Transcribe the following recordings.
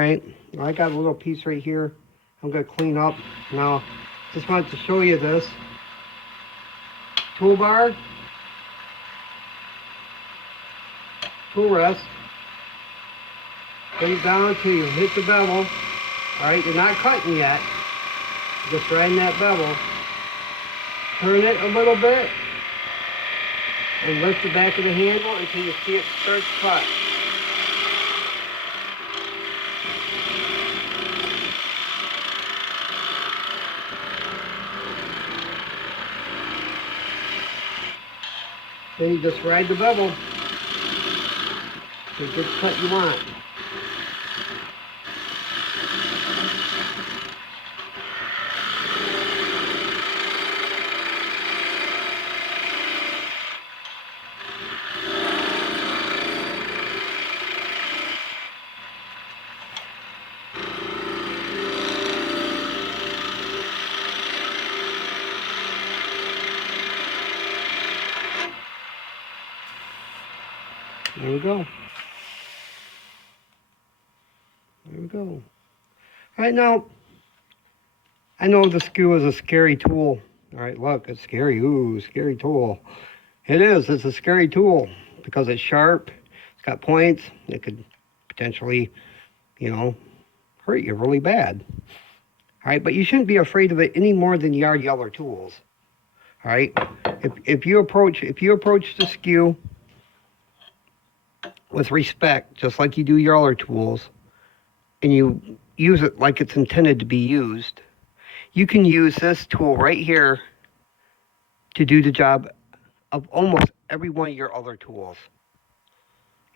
right, I got a little piece right here. I'm going to clean up. Now, just wanted to show you this. Toolbar, tool rest. Put it down until you hit the bevel. Alright, you're not cutting yet. Just riding that bevel. Turn it a little bit. And lift the back of the handle until you see it start to cut. Then you just ride the bevel. To get the cut you want. There we go. There we go. All right, now, I know the skew is a scary tool. All right, look, it's scary. Ooh, scary tool. It is. It's a scary tool because it's sharp. It's got points. It could potentially, hurt you really bad. All right, but you shouldn't be afraid of it any more than yard yeller tools. All right, if you approach the skew with respect, just like you do your other tools, and you use it like it's intended to be used, you can use this tool right here to do the job of almost every one of your other tools.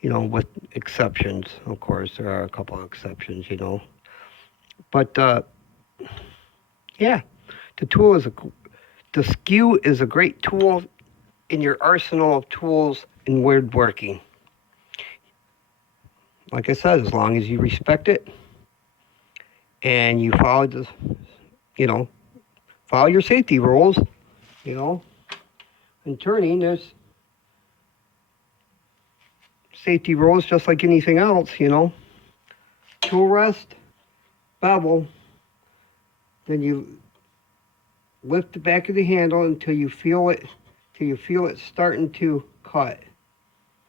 With exceptions, of course. There are a couple of exceptions, But, yeah, the skew is a great tool in your arsenal of tools in woodworking. Like I said, as long as you respect it and you follow follow your safety rules, in turning, there's safety rules just like anything else, Tool rest, bevel, then you lift the back of the handle until you feel it starting to cut.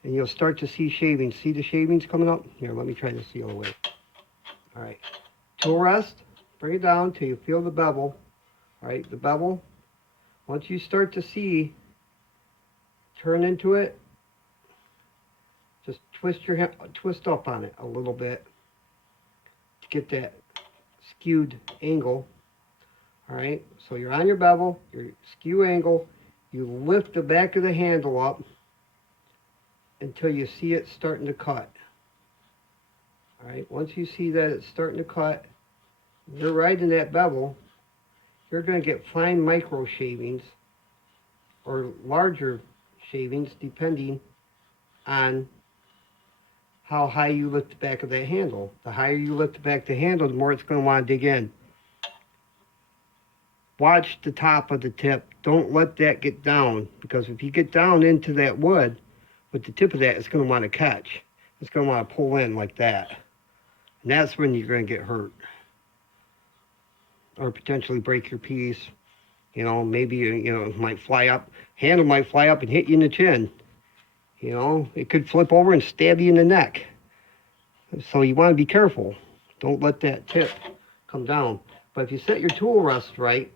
And you'll start to see shavings. See the shavings coming up? Here, let me try this the other way. All right. Tool rest. Bring it down till you feel the bevel. All right, the bevel. Once you start to see turn into it, just twist up on it a little bit to get that skewed angle. All right. So you're on your bevel, your skew angle. You lift the back of the handle up until you see it starting to cut. All right, once you see that it's starting to cut, you're riding that bevel, you're going to get fine micro shavings or larger shavings depending on how high you lift the back of that handle. The higher you lift the back of the handle, the more it's going to want to dig in. Watch the top of the tip. Don't let that get down, because if you get down into that wood, with the tip of that, it's going to want to catch. It's going to want to pull in like that. And that's when you're going to get hurt. Or potentially break your piece. Maybe, it might fly up. Handle might fly up and hit you in the chin. It could flip over and stab you in the neck. So you want to be careful. Don't let that tip come down. But if you set your tool rest right,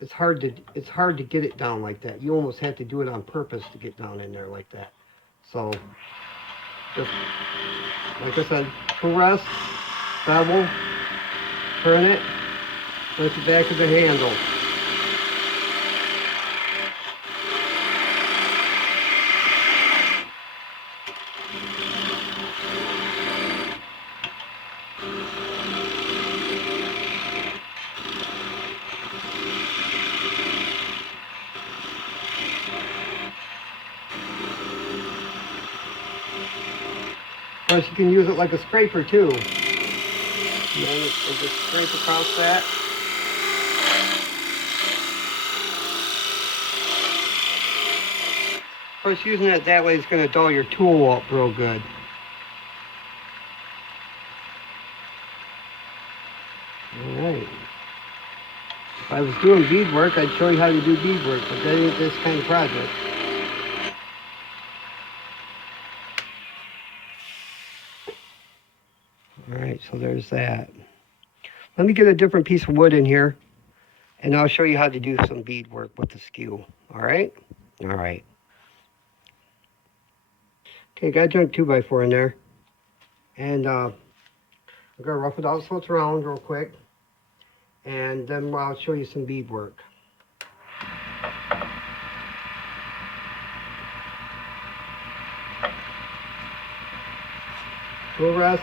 it's hard to get it down like that. You almost have to do it on purpose to get down in there like that. So, just like I said, tool rest, bevel, turn it, lift the back of the handle. Of course, you can use it like a scraper too. And then just scrape across that. Of course, using it that way is going to dull your tool up real good. Alright. If I was doing beadwork, I'd show you how to do beadwork, but that ain't this kind of project. Alright, so there's that. Let me get a different piece of wood in here, and I'll show you how to do some beadwork with the skew. Alright? Alright. Okay, got a junk 2x4 in there. And I'm going to rough it out so it's round real quick. And then I'll show you some beadwork. Tool rest,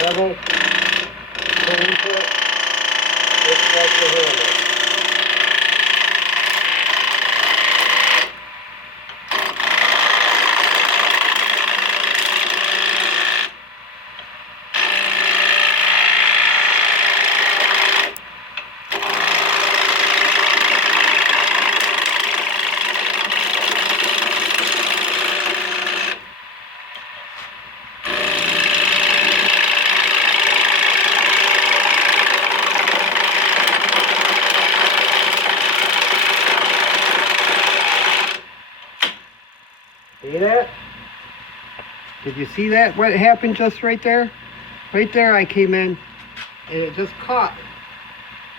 bevel, pull into it, lift back the handle. See that? Did you see that? What happened just right there? Right there I came in and it just caught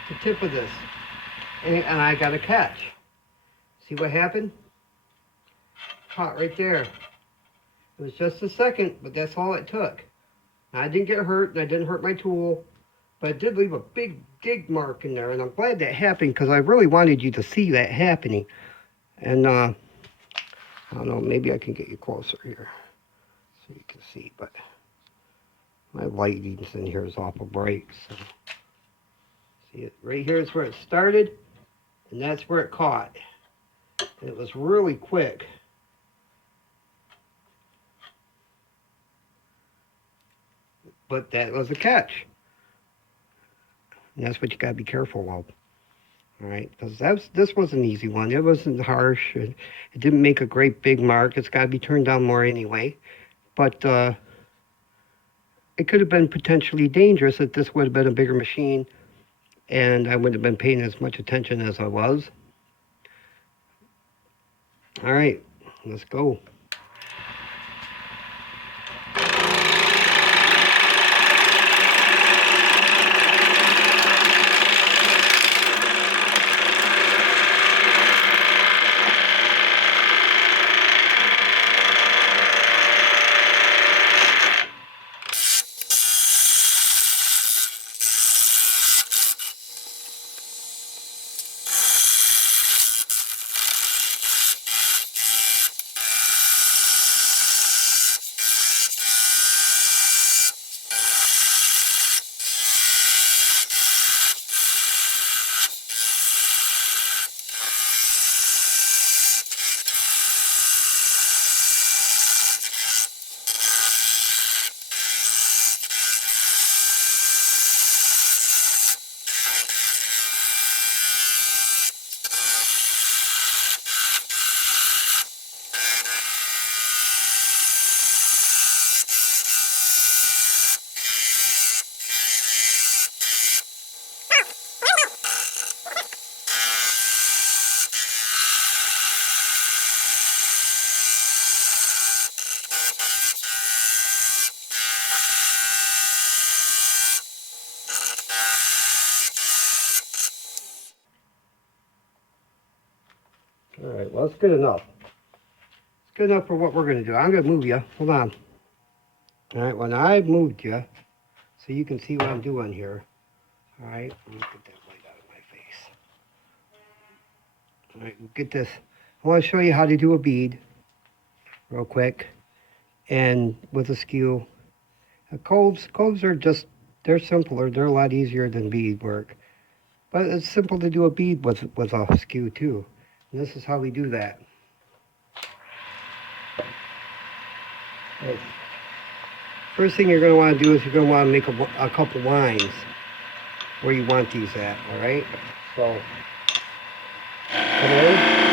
the tip of this. And I got a catch. See what happened? Caught right there. It was just a second, but that's all it took. I didn't get hurt and I didn't hurt my tool, but I did leave a big dig mark in there, and I'm glad that happened because I really wanted you to see that happening. And I don't know, maybe I can get you closer here so you can see, but my lighting's in here is awful bright. So see it right here is where it started, and that's where it caught. And it was really quick. But that was a catch. And that's what you gotta be careful of. All right, because this was an easy one. It wasn't harsh. It didn't make a great big mark. It's got to be turned down more anyway. But it could have been potentially dangerous if this would have been a bigger machine and I wouldn't have been paying as much attention as I was. All right, let's go. All right, well, it's good enough. It's good enough for what we're going to do. I'm going to move you. Hold on. All right, well, now I've moved you so you can see what I'm doing here. All right, let me get that light out of my face. All right, we'll get this. I want to show you how to do a bead real quick and with a skew. Coves are just, they're simpler. They're a lot easier than bead work. But it's simple to do a bead with a skew too. And this is how we do that. Right. First thing you're going to want to do is you're going to want to make a couple lines where you want these at, all right? So, come in.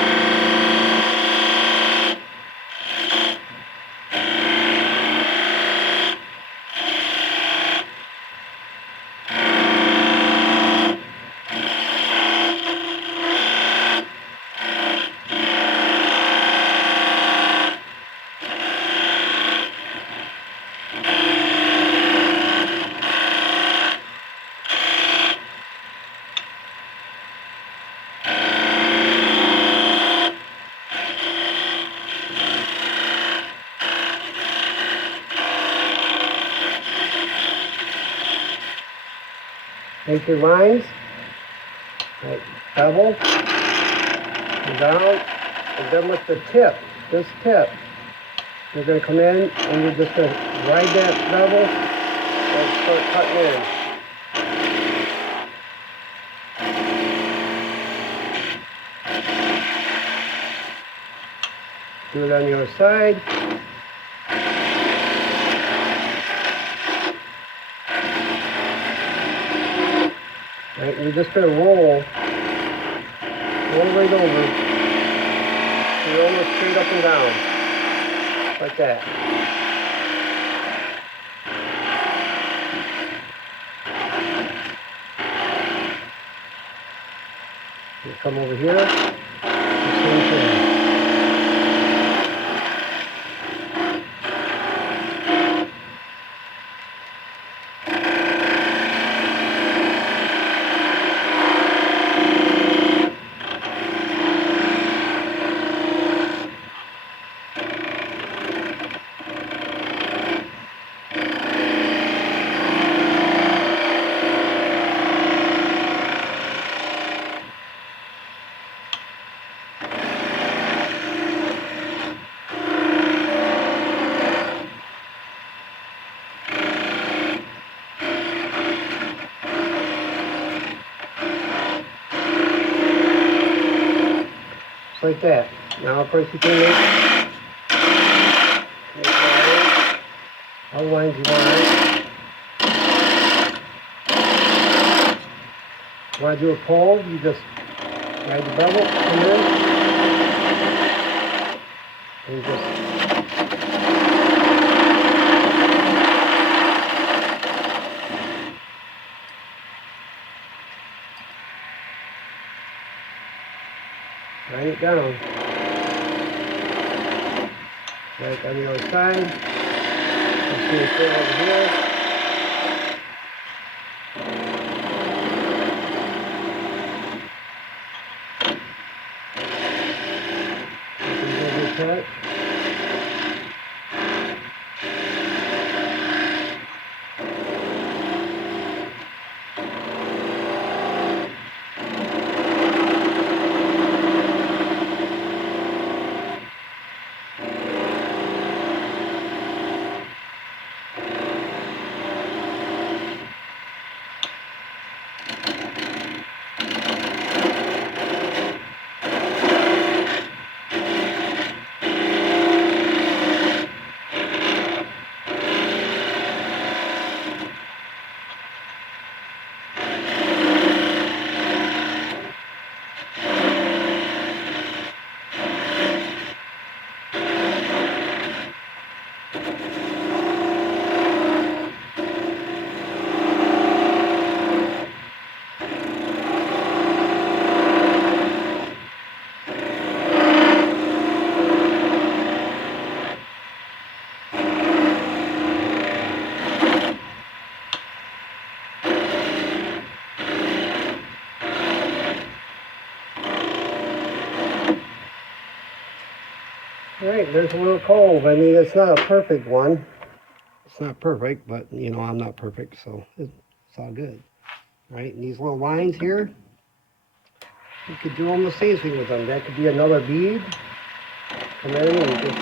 Make your lines. Right, bevel. And down. And then with the tip, this tip, you're going to come in and you're just going to ride that bevel and start cutting in. Do it on the other side. Right, and you're just going to roll right over. So you're almost straight up and down. Like that. You come over here, the same thing. Like that. Now of course you can make lines, all lines you want. If you want to do a pole, you just ride the bevel, come in, and just ride it down. Right on the other side. You see it fit over here. Touch. Alright, there's a little cove. I mean, it's not a perfect one. It's not perfect, but, you know, I'm not perfect, so it's all good. Right, and these little lines here, you could do almost the same thing with them. That could be another bead. Come in and just...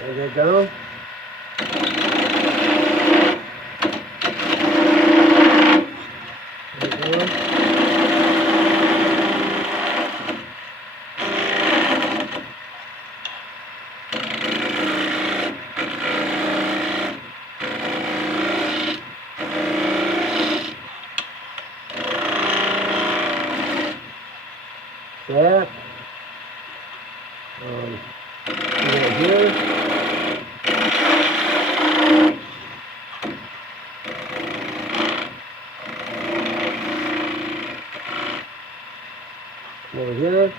There you go. That. Right here. Over here.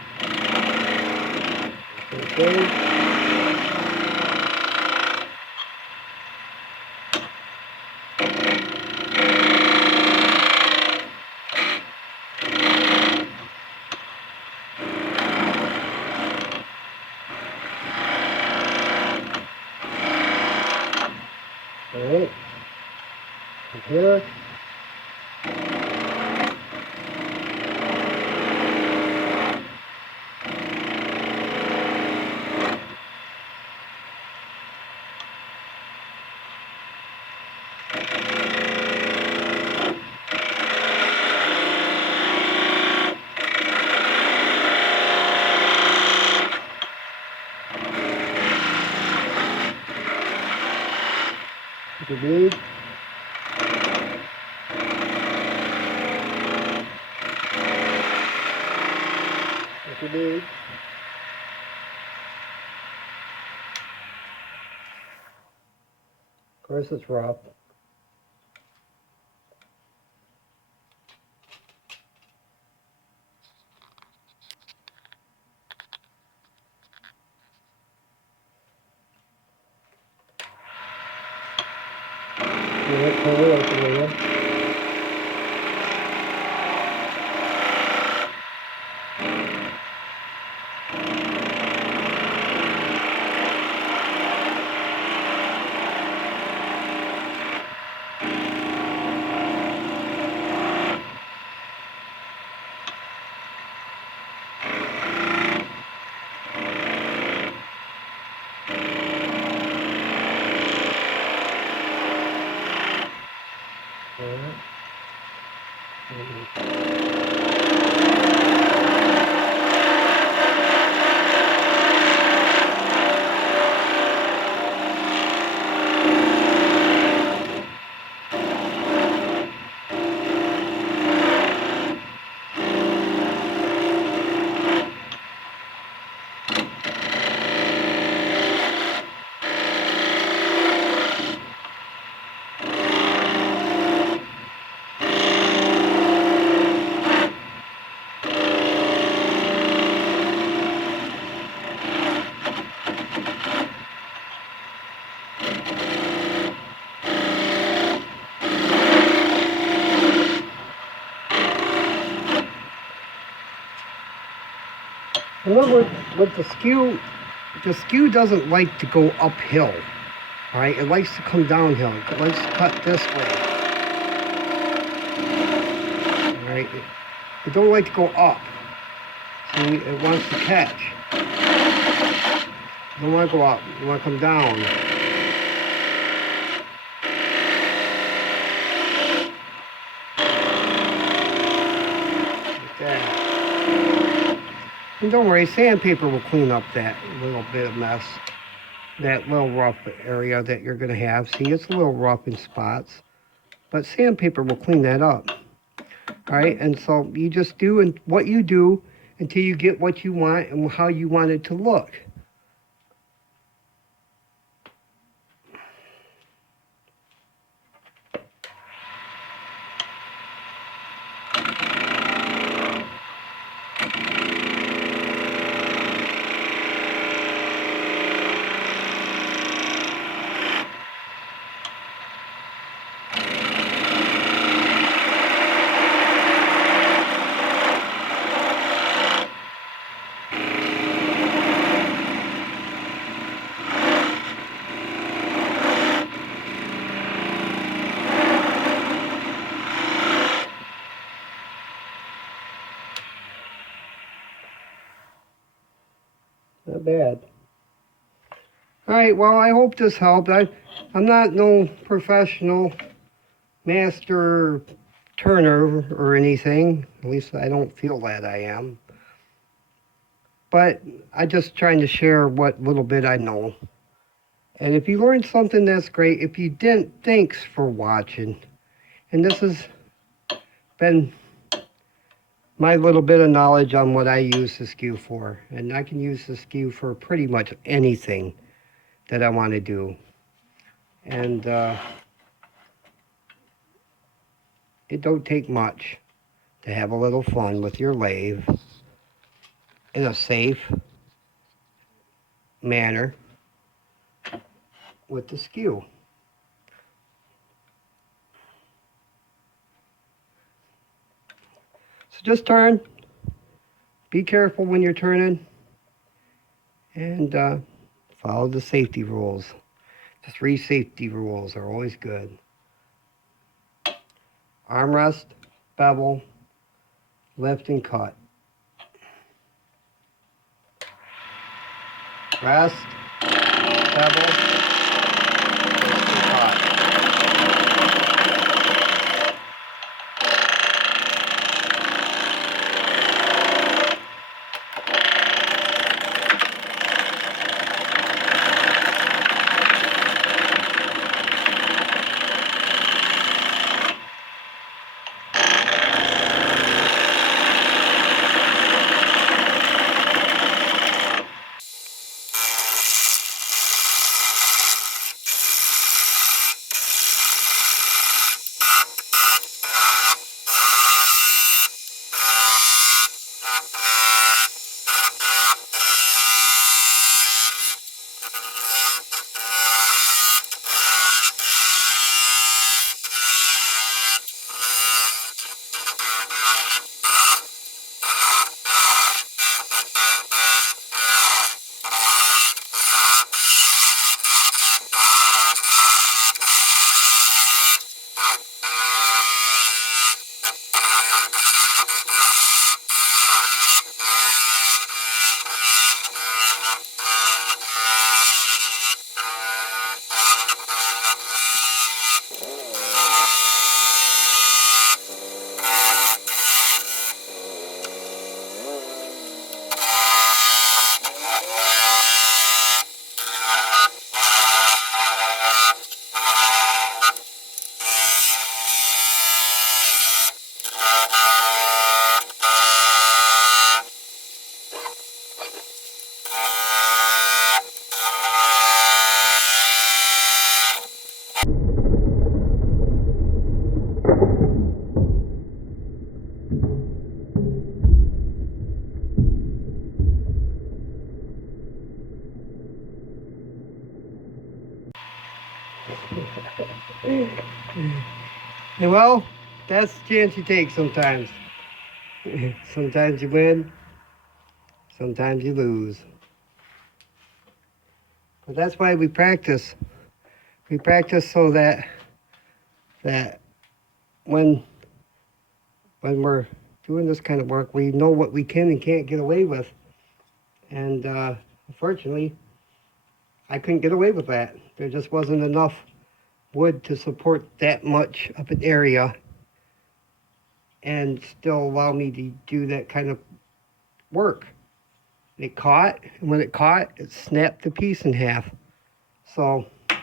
Okay. Here. If you need. If you need. Of course it's rough. Remember, with the skew doesn't like to go uphill, all right? It likes to come downhill. It likes to cut this way, all right? It don't like to go up. See, it wants to catch. You don't want to go up. You want to come down. Like that. And don't worry, sandpaper will clean up that little bit of mess, that little rough area that you're going to have. See, it's a little rough in spots, but sandpaper will clean that up. All right, and so you just do what you do until you get what you want and how you want it to look. Not bad. All right, well, I hope this helped. I'm not no professional master turner or anything. At least I don't feel that I am. But I'm just trying to share what little bit I know. And if you learned something, that's great. If you didn't, thanks for watching. And this has been my little bit of knowledge on what I use the skew for. And I can use the skew for pretty much anything that I want to do. And it don't take much to have a little fun with your lathe in a safe manner with the skew. So just turn. Be careful when you're turning. And follow the safety rules. The 3 safety rules are always good. armrest, bevel, lift and cut. Rest, bevel, lift and cut. Well, that's the chance you take sometimes. Sometimes you win, sometimes you lose. But that's why we practice. We practice so that when we're doing this kind of work, we know what we can and can't get away with. And unfortunately, I couldn't get away with that. There just wasn't enough wood to support that much of an area and still allow me to do that kind of work. It caught, and when it caught, it snapped the piece in half. So I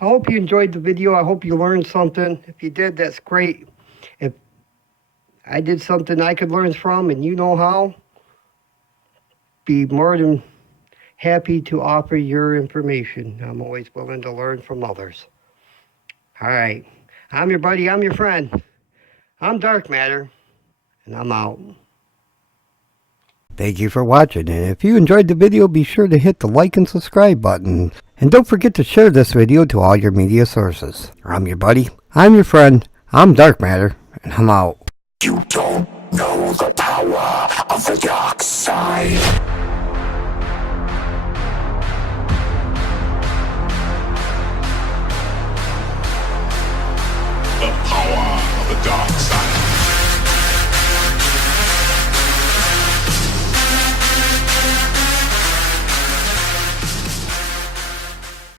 hope you enjoyed the video. I hope you learned something. If you did, that's great. If I did something I could learn from and you know how, be more than happy to offer your information. I'm always willing to learn from others. All right. I'm your buddy. I'm your friend. I'm Dark Matter, and I'm out. Thank you for watching, and if you enjoyed the video, be sure to hit the like and subscribe button. And don't forget to share this video to all your media sources. I'm your buddy. I'm your friend. I'm Dark Matter, and I'm out. You don't know the power of the dark side. The power of the dark side.